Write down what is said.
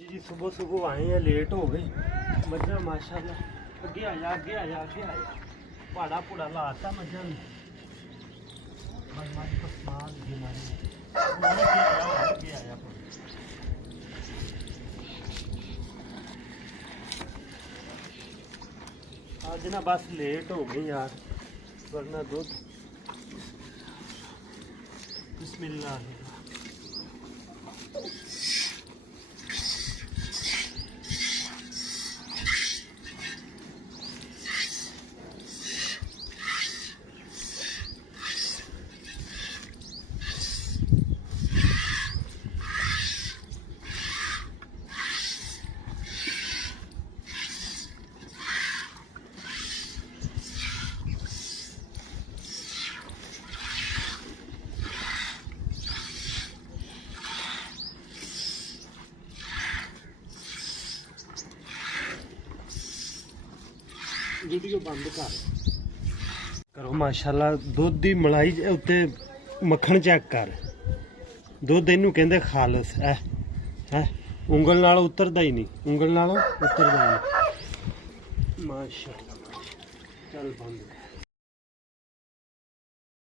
जी सुबह सुबह आए हैं, लेट हो गए। मझा माशाल्लाह अगे आ जा अगे आ जा अगे आ जा। पहाड़ा पुड़ा लाता मझा ने। आज ना बस लेट हो गई यार, वरना दूध। बिस्मिल्लाह। वीडियो बंद कर करो। माशाल्लाह दुध दी मलाई उत्ते मक्खन चेक कर। दुध इनू कहंदे खालस है उंगल नाल उतरदा ही नहीं, उंगल नाल उतरदा ही नहीं। माशाल्लाह चल बंद।